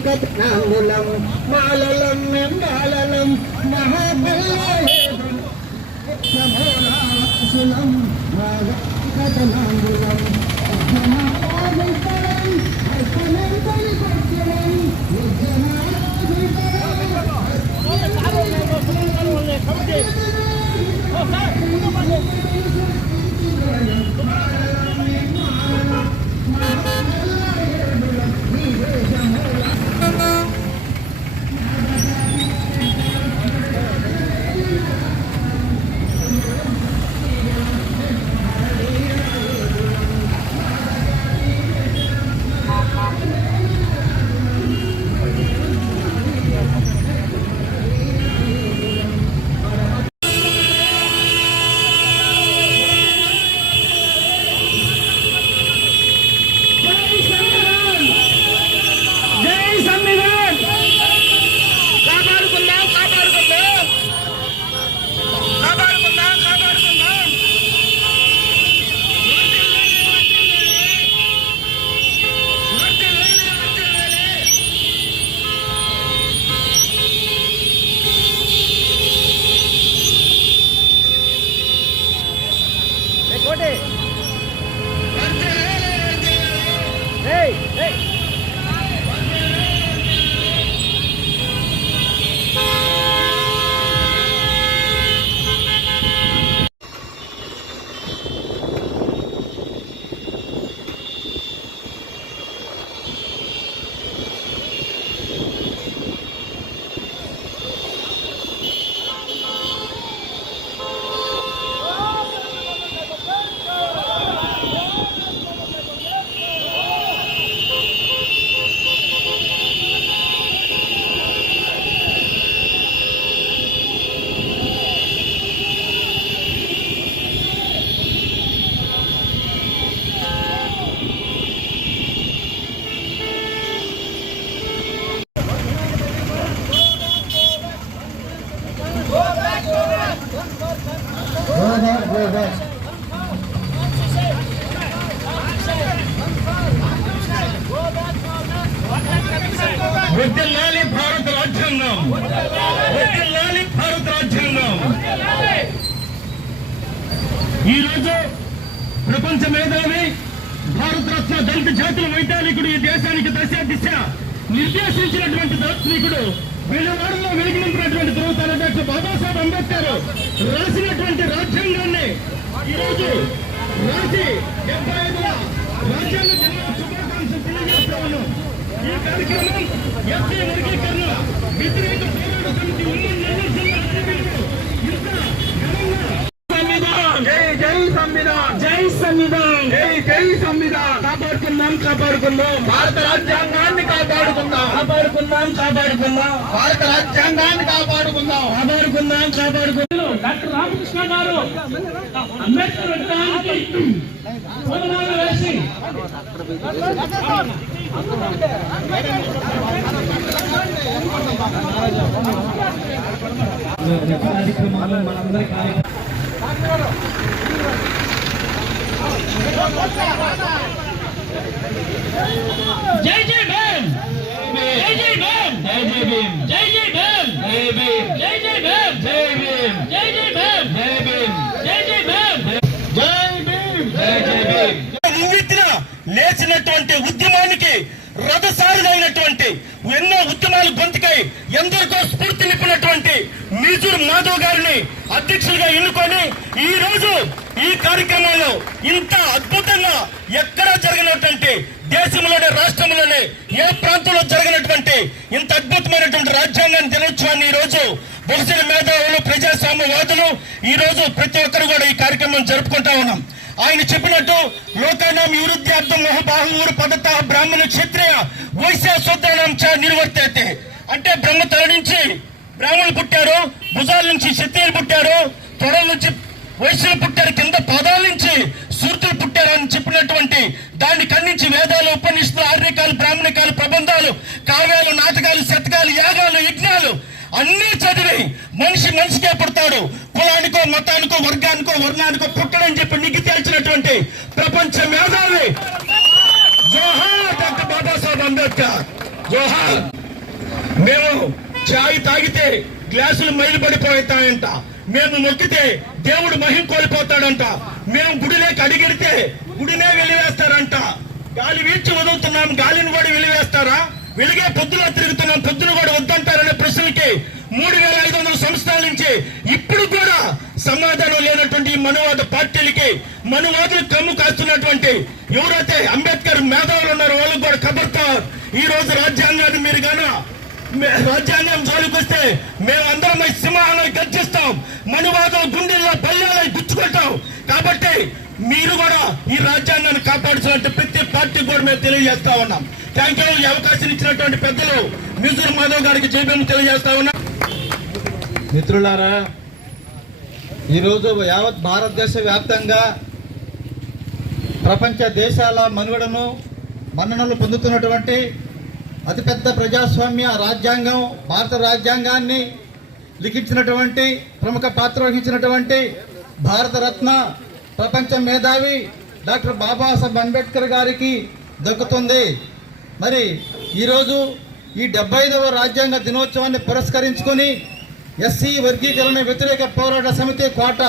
కథనాంగులం మాలలం మెంబాలలం మహాబల్లేశం నమోరాసులం కథనాంగులం జై కోటి మేరకు ప్రపంచ మేధావి భారతరత్న దళిత జాతుల వైతాళికుడు ఈ దేశానికి దశ దిశ నిర్దేశించినటువంటి దార్శనికుడు వెలువాడలో వెలిగినటువంటి ధ్రువతార డాక్టర్ బాబాసాహెబ్ అంబేద్కర్ రాసినటువంటి రాజ్యాంగాన్ని ఈరోజు రాసి డెబ్బై ఐదుల రాజ్యాంగ దిన శుభాకాంక్షలు తెలియజేస్తాను ఈ కార్యక్రమం ఎస్సీ వర్గీకరణ వ్యతిరేక పోరాట సమితి ఉమ్మడి నెల్లూరు జిల్లా ఆధ్వర్యంలో ఇంత ఘనంగా సంవిధాన్ జై జై సంవిధాన్ జై సంవిధాన్ జై జై సంవిధాన్ కాపాడుకుందాం. భారత రాజ్యాంగాన్ని కాపాడుకుందాం. కాపాడుకుందాం కాపాడుకుందాం. భారత రాజ్యాంగాన్ని కాపాడుకుందాం. కాపాడుకుందాం కాపాడుకుందాం. డాక్టర్ రామకృష్ణ గారు. అంబేద్కర్ విగ్రహానికి పూలమాల వేసి. కార్యక్రమాలు మనందరి కార్యక్రమం జై జై భీమ్ జై జై భీమ్ జై జై భీమ్ జై జై భీమ్ జై భీమ్ జై జై భీమ్ జై భీమ్ జై జై భీమ్ జై భీమ్ జై జై భీమ్ జై భీమ్ జై జై భీమ్ లేచినటువంటి ఉద్యమానికి రథసారులైనటువంటి ఎన్నో ఉద్యమాలు గొంతుకై ఎందరికో స్ఫూర్తి నింపినటువంటి మీజూర్ మాధవ్ గారిని అధ్యక్షుడిగా ఎన్నుకొని ఈ రోజు ఈ కార్యక్రమంలో ఇంత అద్భుతంగా ఎక్కడా జరిగినటువంటి దేశంలోనే రాష్ట్రంలోనే ఏ ప్రాంతంలో జరిగినటువంటి ఇంత అద్భుతమైనటువంటి రాజ్యాంగాన్ని దినోత్సవాన్ని ఈ రోజు బహుజన మేధావులు ప్రజాస్వామ్యవాదులు ఈ రోజు ప్రతి ఒక్కరు కూడా ఈ కార్యక్రమం జరుపుకుంటా ఉన్నాం. ఆయన చెప్పినట్టు లోకానాం విరుద్ధ్యార్థం మహాబాహువురు పదత బ్రాహ్మణ క్షత్రియ వైశ్య శూద్రాణం చ నిర్వర్తైతే. అంటే బ్రహ్మ తల నుంచి బ్రాహ్మణులు పుట్టారు భుజాల నుంచి క్షత్రియులు చాయ్ తాగితే గ్లాసులు మైలు పడిపోతాయంట. మేము మొక్కితే దేవుడు మహిం కోల్పోతాడంట. మేము గుడిలోకి అడిగిడితే గుడినే వెలివేస్తారంట. గాలి వీచి వదులుతున్నాం గాలిని కూడా వెలివేస్తారా? వెలిగే పొద్దున తిరుగుతున్నాం పొద్దున కూడా వద్దంటారనే ప్రశ్నలకి మూడు వేల ఐదు వందల సంవత్సరాల నుంచి ఇప్పుడు కూడా సమాధానం లేనటువంటి మనువాద పార్టీలకి మనువాదులు కమ్ము కాస్తున్నటువంటి ఎవరైతే అంబేద్కర్ మేధావులు ఉన్నారో వాళ్ళకు కూడా ఖబర్తార్ ఈ రోజు రాజ్యాంగాన్ని మీరు గాన రాజ్యాంగం జోలికి వస్తే మేమందరం సింహాలను గర్జిస్తాం. మనువాదం గుండెల్లో పల్లెలను గుచ్చుకుంటాం. కాబట్టి మీరు కూడా ఈ రాజ్యాంగాన్ని కాపాడుతున్నట్టు ప్రతి పార్టీ కూడా మేము తెలియజేస్తా ఉన్నాం. థ్యాంక్ యూ ఈ అవకాశం ఇచ్చినటువంటి పెద్దలు మిజూర్ మాధవ్ గారికి జైబీఎం తెలియజేస్తా ఉన్నాం. మిత్రులారా ఈరోజు యావత్ భారతదేశ వ్యాప్తంగా ప్రపంచ దేశాల మనుగడను మన్ననలు పొందుతున్నటువంటి అతిపెద్ద ప్రజాస్వామ్య రాజ్యాంగం భారత రాజ్యాంగాన్ని లిఖించినటువంటి ప్రముఖ పాత్ర వహించినటువంటి భారతరత్న ప్రపంచ మేధావి డాక్టర్ బాబాసాహెబ్ అంబేద్కర్ గారికి దక్కుతుంది. మరి ఈరోజు ఈ డెబ్బై ఐదవ రాజ్యాంగ దినోత్సవాన్ని పురస్కరించుకొని ఎస్సీ వర్గీకరణ వ్యతిరేక పోరాట సమితి కోట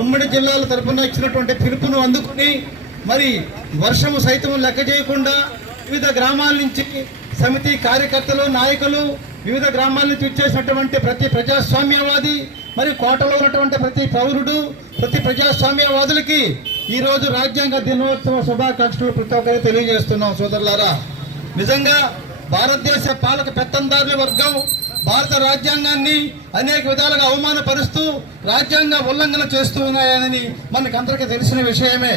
ఉమ్మడి జిల్లాల తరఫున ఇచ్చినటువంటి పిలుపును అందుకుని మరి వర్షము సైతం లెక్క చేయకుండా వివిధ గ్రామాల నుంచి సమితి కార్యకర్తలు నాయకులు వివిధ గ్రామాల నుంచి వచ్చేసినటువంటి ప్రతి ప్రజాస్వామ్యవాది మరి కోటలో ఉన్నటువంటి ప్రతి పౌరుడు ప్రతి ప్రజాస్వామ్యవాదులకి ఈరోజు రాజ్యాంగ దినోత్సవ శుభాకాంక్షలు ప్రతి ఒక్కరికి తెలియజేస్తున్నాం సోదరులారా. నిజంగా భారతదేశ పాలక పెత్తందారుల వర్గం భారత రాజ్యాంగాన్ని అనేక విధాలుగా అవమానపరుస్తూ రాజ్యాంగ ఉల్లంఘన చేస్తూ ఉన్నాయని మనకందరికీ తెలిసిన విషయమే.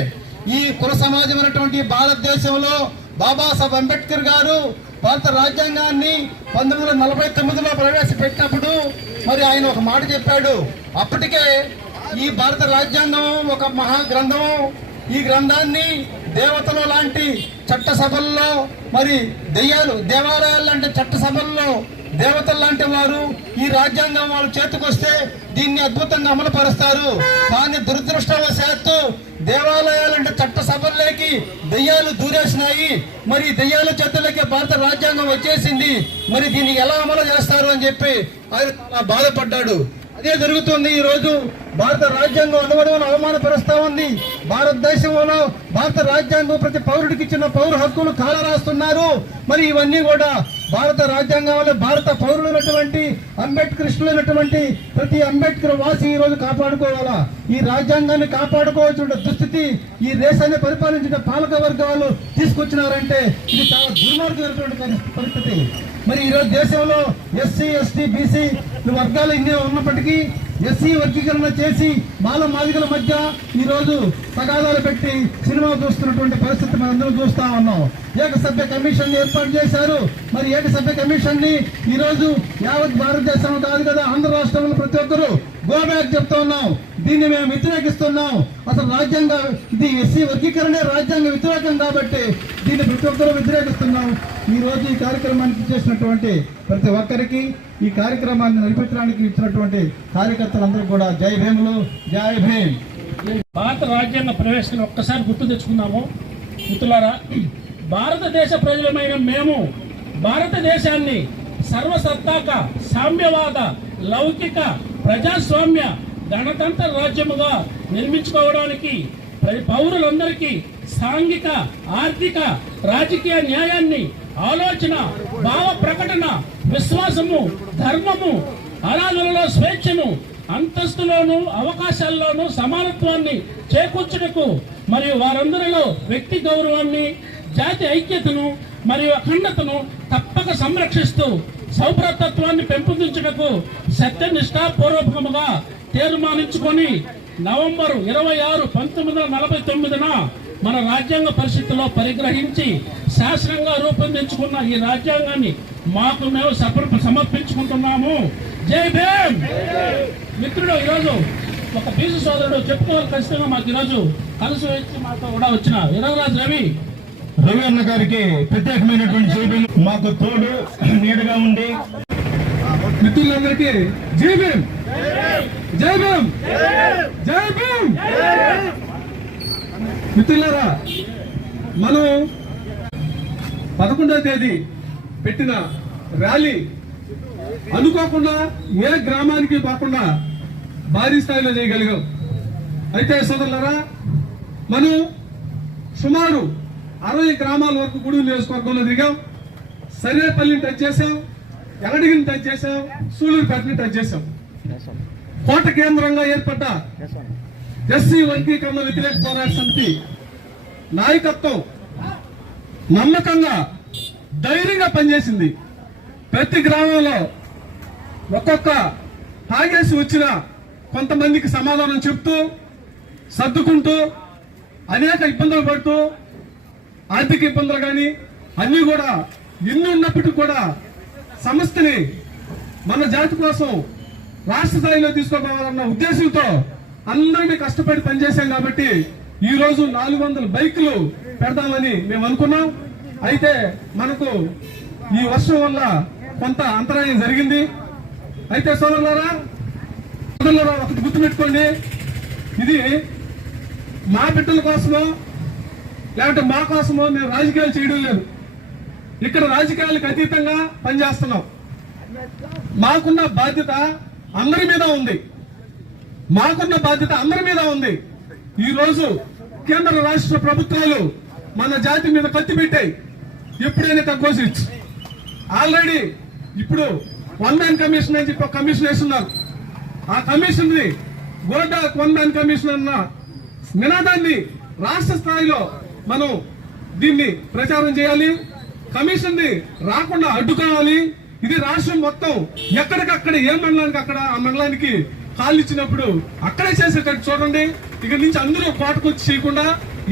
ఈ కుల సమాజం అనేటువంటి భారతదేశంలో బాబాసాహెబ్ అంబేద్కర్ గారు భారత రాజ్యాంగాన్ని పంతొమ్మిది వందల నలభై తొమ్మిదిలో ప్రవేశపెట్టినప్పుడు మరి ఆయన ఒక మాట చెప్పాడు. అప్పటికే ఈ భారత రాజ్యాంగం ఒక మహా గ్రంథం ఈ గ్రంథాన్ని దేవతలు లాంటి చట్టసభల్లో మరి దెయ్యాలు దేవాలయాలు లాంటి చట్టసభల్లో దేవతలు లాంటి వారు ఈ రాజ్యాంగం వాళ్ళ చేతికొస్తే దీన్ని అద్భుతంగా అమలు పరుస్తారు. కానీ దురదృష్టవశాత్తు దేవాలయాలంటే చట్టసభల్లోకి దెయ్యాలు దూరేసినాయి. మరి ఈ దెయ్యాల చేతులకి భారత రాజ్యాంగం వచ్చేసింది. మరి దీన్ని ఎలా అమలు చేస్తారు అని చెప్పి ఆయన చాలా బాధపడ్డాడు. అదే జరుగుతుంది ఈ రోజు భారత రాజ్యాంగం అనువడమని అవమానపరుస్తా ఉంది. భారతదేశంలో భారత రాజ్యాంగం ప్రతి పౌరుడికి ఇచ్చిన పౌర హక్కులు కాలరాస్తున్నారు. మరి ఇవన్నీ కూడా భారత రాజ్యాంగంలో భారత పౌరులైనటువంటి అంబేద్కరిస్టులైనటువంటి ప్రతి అంబేద్కర్ వాసి ఈ రోజు కాపాడుకోవాలా? ఈ రాజ్యాంగాన్ని కాపాడుకోవాల్సిన దుస్థితి ఈ దేశాన్ని పరిపాలించిన పాలక వర్గాలు తీసుకొచ్చినారంటే ఇది చాలా దుర్మార్గమైనటువంటి పరిస్థితి. మరి ఈ రోజు దేశంలో ఎస్సీ ఎస్టీ బీసీ వర్గాలు ఇన్ని ఉన్నప్పటికీ ఎస్సీ వర్గీకరణ చేసి మాల మాదిగల మధ్య ఈరోజు తగాదాలు పెట్టి సినిమా చూస్తున్నటువంటి పరిస్థితి మనందరం చూస్తా ఉన్నాం. ఏకసభ్య కమిషన్ ఏర్పాటు చేశారు. మరి ఏకసభ్య కమిషన్ని ఈరోజు యావత్ భారతదేశం కాదు కదా ఆంధ్ర రాష్ట్రంలో ప్రతి ఒక్కరూ గో బ్యాక్ చెప్తా ఉన్నాం. దీన్ని మేము వ్యతిరేకిస్తున్నాం. అసలు రాజ్యాంగ ఇది ఎస్సీ వర్గీకరణే రాజ్యాంగ వ్యతిరేకం కాబట్టి దీన్ని ప్రతి ఒక్కరూ వ్యతిరేకిస్తున్నాం. ఈరోజు ఈ కార్యక్రమానికి చేసినటువంటి ప్రతి ఒక్కరికి ఈ కార్యక్రమాన్ని నడిపించడానికి ఇచ్చినటువంటి కార్యకర్తలందరూ కూడా జై భీములు జై భీమ్. భారత రాజ్యాంగ ప్రవేశం ఒక్కసారి గుర్తు తెచ్చుకున్నాము మిత్రులారా భారతదేశ ప్రజలమైన మేము భారతదేశాన్ని సర్వసత్తాక సామ్యవాద లౌకిక ప్రజాస్వామ్య గణతంత్ర రాజ్యముగా నిర్మించుకోవడానికి ప్రతి పౌరులందరికీ సాంఘిక ఆర్థిక రాజకీయ న్యాయాన్ని ఆలోచన భావ ప్రకటన విశ్వాసము ధర్మము అనాథులలో స్వేచ్ఛను అంతస్తులోను అవకాశాల్లోనూ సమానత్వాన్ని చేకూర్చుటకు మరియు వారందరిలో వ్యక్తి గౌరవాన్ని జాతి ఐక్యతను మరియు అఖండతను తప్పక సంరక్షిస్తూ సౌభ్రతత్వాన్ని పెంపొందించుటకు సత్యనిష్టాపూర్వకముగా తీర్మానించుకొని నవంబర్ ఇరవై ఆరు పంతొమ్మిది వందల నలభై తొమ్మిదిన మన రాజ్యాంగ పరిస్థితిలో పరిగ్రహించి శాసనంగా రూపొందించుకున్న ఈ రాజ్యాంగాన్ని మాకు మేము సమర్పించుకుంటున్నాము. జై భీమ్! మిత్రుడు ఈరోజు ఒక బీసీ సోదరుడు చెప్పుకోవాలి ఖచ్చితంగా మాకు ఈరోజు కలిసి వచ్చి మాతో కూడా వచ్చిన వీరరాజు రవి. రవి అన్న గారికి ప్రత్యేకమైనటువంటి జైబీలు మాకు తోడు నీడగా ఉండి మిత్రులందరికీ జై భీమ్! జై భీమ్! జై భీమ్! మిత్రులారా మనం పదకొండవ తేదీ పెట్టిన ర్యాలీ అనుకోకుండా ఏ గ్రామానికి పోకుండా భారీ స్థాయిలో చేయగలిగాం. అయితే సోదరులరా మనం సుమారు అరవై గ్రామాల వరకు గుడి నియోజకవర్గంలో దిగాం సర్వేపల్లిని టచ్ చేసాం ఎలడిగిని టచ్ చేసాం సూలూరుపేటని టచ్ చేసాం కోట కేంద్రంగా ఏర్పడ్డ ఎస్సీ వర్గీకరణ వ్యతిరేక పోరాట సమితి నాయకత్వం నమ్మకంగా ధైర్యంగా పనిచేసింది. ప్రతి గ్రామంలో ఒక్కొక్క తాగేసి వచ్చిన కొంతమందికి సమాధానం చెప్తూ సర్దుకుంటూ అనేక ఇబ్బందులు పడుతూ ఆర్థిక ఇబ్బందులు కానీ అన్నీ కూడా ఎన్ని ఉన్నప్పటికీ కూడా సంస్థని మన జాతి కోసం రాష్ట్ర స్థాయిలో తీసుకోపోవాలన్న ఉద్దేశంతో అందరినీ కష్టపడి పనిచేశాం కాబట్టి ఈ రోజు నాలుగు వందల బైకులు పెడదామని మేము అనుకున్నాం. అయితే మనకు ఈ వర్షం వల్ల కొంత అంతరాయం జరిగింది. అయితే సోదరులారా సోదరులారా ఒకటి గుర్తుపెట్టుకోండి. ఇది మా బిడ్డల కోసమో లేదంటే మా కోసమో మేము రాజకీయాలు చేయడం లేదు. ఇక్కడ రాజకీయాలకు అతీతంగా పనిచేస్తున్నాం. మాకున్న బాధ్యత అందరి మీద ఉంది. మాకున్న బాధ్యత అందరి మీద ఉంది. ఈ రోజు కేంద్ర రాష్ట్ర ప్రభుత్వాలు మన జాతి మీద కత్తి పెట్టాయి. ఎప్పుడైనా తగ్గోసిచ్చు ఆల్రెడీ ఇప్పుడు వన్ మ్యాన్ కమిషన్ అని చెప్పి ఒక కమిషన్ వేస్తున్నారు. ఆ కమిషన్ని గోల్డా వన్ మ్యాన్ కమిషన్ అన్న నినాదాన్ని రాష్ట్ర స్థాయిలో మనం దీన్ని ప్రచారం చేయాలి. కమిషన్ని రాకుండా అడ్డుకోవాలి. ఇది రాష్ట్రం మొత్తం ఎక్కడికక్కడ ఏ మండలానికి అక్కడ ఆ మండలానికి కాళ్ళు ఇచ్చినప్పుడు అక్కడే చేసేటట్టు చూడండి. ఇక నుంచి అందరూ కోటకొచ్చి చేయకుండా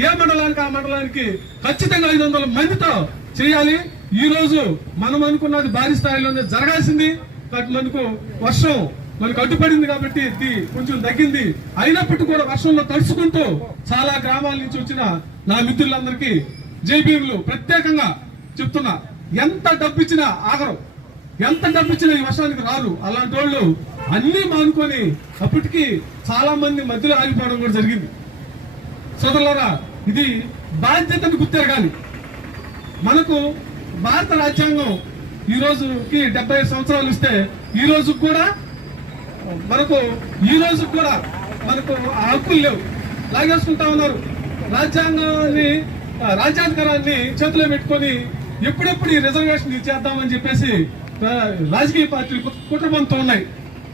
ఏ మండలానికి ఆ మండలానికి ఖచ్చితంగా ఐదు వందల మందితో చేయాలి. ఈ రోజు మనం అనుకున్నది భారీ స్థాయిలోనే జరగాల్సింది. మనకు వర్షం మనకు అడ్డుపడింది కాబట్టి ఇది కొంచెం తగ్గింది. అయినప్పటికీ కూడా వర్షంలో తడుచుకుంటూ చాలా గ్రామాల నుంచి వచ్చిన నా మిత్రులందరికీ జైబీలు ప్రత్యేకంగా చెప్తున్నా. ఎంత డబ్బు ఇచ్చినా ఆగరు. ఎంత డబ్బిచ్చినా ఈ వర్షానికి రారు. అలాంటి వాళ్ళు అన్ని మానుకొని అప్పటికి చాలా మంది మధ్యలో ఆగిపోవడం కూడా జరిగింది. సోదరులారా ఇది బాధ్యతను గుర్తెరగాలి. మనకు భారత రాజ్యాంగం ఈ రోజుకి డెబ్బై సంవత్సరాలు ఇస్తే ఈ రోజు కూడా మనకు ఈ రోజు కూడా మనకు ఆ హక్కులు లేవు. లాగేసుకుంటా ఉన్నారు. రాజ్యాంగాన్ని ఆ, రాజ్యాంగరాన్ని చేతిలో పెట్టుకొని ఎప్పుడెప్పుడు ఈ రిజర్వేషన్ ఇచ్చేద్దామని చెప్పేసి రాజకీయ పార్టీలు కుట్ర- కుట్రబంతో ఉన్నాయి.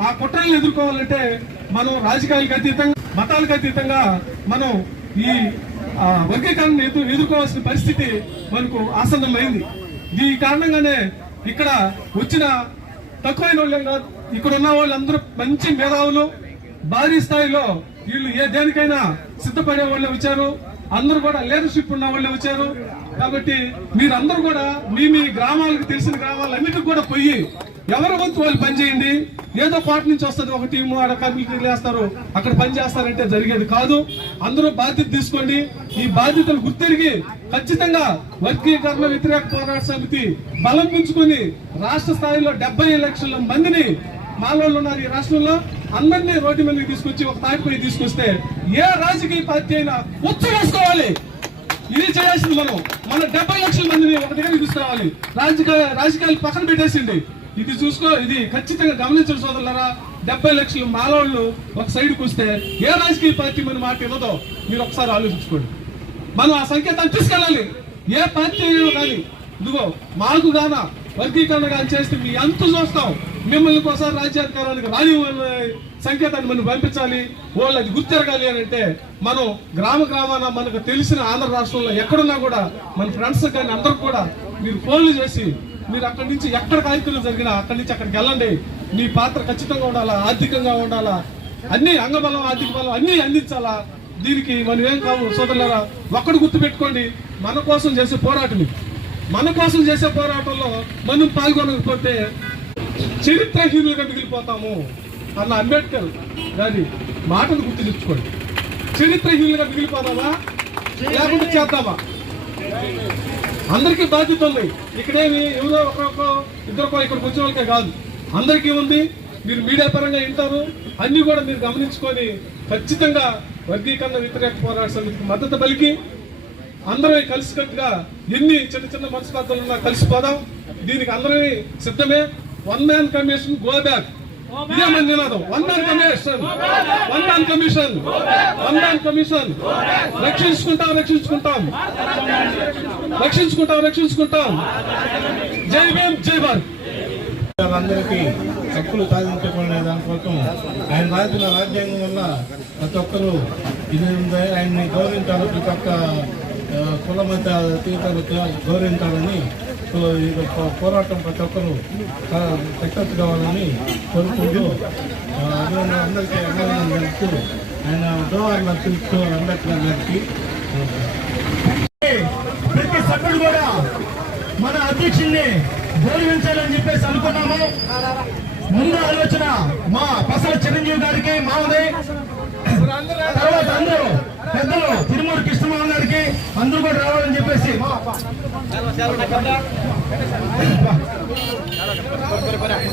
ఆ కుట్రలను ఎదుర్కోవాలంటే మనం రాజకీయాలకు అతీతంగా మతాలకు అతీతంగా మనం ఈ వర్గీకరణను ఎదు ఎదుర్కోవాల్సిన పరిస్థితి మనకు ఆసన్నమైంది. ఈ కారణంగానే ఇక్కడ వచ్చిన తక్కువైన వాళ్ళం కాదు ఇక్కడ ఉన్న వాళ్ళందరూ మంచి మేధావులు భారీ స్థాయిలో వీళ్ళు ఏ దేనికైనా సిద్ధపడే వాళ్ళే వచ్చారు. అందరూ కూడా లీడర్షిప్ ఉన్న వాళ్ళే వచ్చారు. కాబట్టి మీరందరూ కూడా మీ మీ గ్రామాలకు తెలిసిన గ్రామాలన్నిటికి కూడా పోయి ఎవరి వంతు వాళ్ళు పనిచేయండి ఏదో పార్టీ నుంచి వస్తుంది ఒక టీము ఆడ కమిటీలు వేస్తారు అక్కడ పని చేస్తారంటే జరిగేది కాదు. అందరూ బాధ్యత తీసుకోండి. ఈ బాధ్యతలు గుర్తెరిగి ఖచ్చితంగా వర్గీకరణ వ్యతిరేక పోరాట సమితి బలం పెంచుకొని రాష్ట్ర స్థాయిలో డెబ్బై లక్షల మందిని మాలోళ్ళు ఉన్నారు ఈ రాష్ట్రంలో. అందరినీ రోడ్డు మీదకి తీసుకొచ్చి ఒక తాటిపై తీసుకొస్తే ఏ రాజకీయ పార్టీ అయినా ఉచ్చవేసుకోవాలి ఇది చేయాల్సింది మనం. మన డెబ్బై లక్షల మందిని ఒక దగ్గర తీసుకురావాలి. రాజకీయ రాజకీయాలు పక్కన పెట్టేసింది. ఇది చూసుకో ఇది ఖచ్చితంగా గమనించిన సోదరులరా. డెబ్బై లక్షలు మాలోళ్ళు ఒక సైడ్ వస్తే ఏ రాజకీయ పార్టీ మన మాట ఇవ్వదో మీరు ఒకసారి ఆలోచించుకోండి. మనం ఆ సంకేతాన్ని తీసుకెళ్ళాలి. ఏ పార్టీ అయినా కానీ ఇదిగో మాకు గాన వర్గీకరణ కానీ చేస్తే మీ ఎంత చూస్తాం. మిమ్మల్ని ఒకసారి రాజ్యాధికారానికి రాని సంకేతాన్ని మనం పంపించాలి వాళ్ళు అది గుర్తెరగాలి అని అంటే మనం గ్రామ గ్రామాన మనకు తెలిసిన ఆంధ్ర రాష్ట్రంలో ఎక్కడున్నా కూడా మన ఫ్రెండ్స్ కానీ అందరూ కూడా మీరు ఫోన్లు చేసి మీరు అక్కడి నుంచి ఎక్కడ కార్యక్రమం జరిగినా అక్కడి నుంచి అక్కడికి వెళ్ళండి. మీ పాత్ర ఖచ్చితంగా ఉండాలా ఆర్థికంగా ఉండాలా అన్ని అంగబలం ఆర్థిక బలం అన్నీ అందించాలా? దీనికి మనం ఏం కావు సోదరులారా? ఒక్కడు గుర్తు పెట్టుకోండి మన కోసం చేసే పోరాటం మన కోసం చేసే పోరాటంలో మనం పాల్గొనకపోతే చరిత్రహీనులుగా మిగిలిపోతాము అన్న అంబేద్కర్ గారి మాటను గుర్తు తెచ్చుకోండి చరిత్రహీనులుగా మిగిలిపోదామా లేకుండా చేద్దామా? అందరికీ బాధ్యత ఉంది. ఇక్కడేమి ఎవరో ఒకరొక ఇద్దరు ఇక్కడికి వచ్చిన వాళ్ళకే కాదు. అందరికీ ఉంది మీరు మీడియా పరంగా వింటారు. అన్నీ కూడా మీరు గమనించుకొని ఖచ్చితంగా వర్గీకరణ వ్యతిరేక పోరాట సమితికి మద్దతు పలికి అందరూ కలిసికట్టుగా ఎన్ని చిన్న చిన్న మనస్పర్ధలు ఉన్నా కలిసిపోదాం. దీనికి అందరూ సిద్ధమే. One man commission go back ఇదే మన నినాదం one man commission one man commission one man commission రక్షించుకుంటాం రక్షించుకుంటాం రక్షించుకుంటాం రక్షించుకుంటాం జై భీమ్ జై భారత్ అందరికీ హక్కులు సాధించుకునే దానికోసం ఆయన రాసిన రాజ్యాంగం వల్ల ప్రతి ఒక్కరూ ఇది ఆయన్ని గౌరవించాలి ప్రతి ఒక్క కుల మత అతీతాలు గౌరవించాలని సో ఈ పోరాటం ప్రతి ఒక్కరూ సక్సెస్ కావాలని కోరుకుంటూ ఆ, అభినందన అందరికీ అభినందనలు తెలుపుతూ ఆయన జోహార్లు తెలుస్తూ అందరికీ గారికి ప్రతి సభ్యుడు కూడా మన అధ్యక్షుల్ని గౌరవించాలని చెప్పేసి అనుకున్నాము. ముందు ఆలోచన మా పసల చిరంజీవి గారికి మామది. తర్వాత అందరూ పెద్దలు తిరుమూరు అందరూ కూడా రావాలని చెప్పేసి.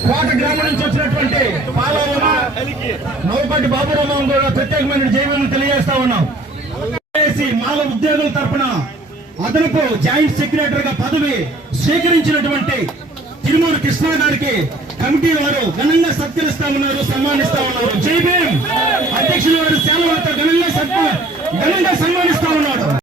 కోట గ్రామం నుంచి వచ్చినటువంటి పాలమ్మ నవపాటి బాబురామం కూడా ప్రత్యేకమైన జైవీలను తెలియజేస్తా ఉన్నాం. మాల ఉద్యోగుల తరపున అదనపు జాయింట్ సెక్రటరీ గా పదవి స్వీకరించినటువంటి తిరుమూరు కృష్ణ గారికి కమిటీ వారు ఘనంగా సత్కరిస్తా ఉన్నారు సన్మానిస్తా ఉన్నారు. జై అధ్యక్షుల వారు సేవలతో ఘనంగా సత్మ ఘనంగా సన్మానిస్తా ఉన్నారు.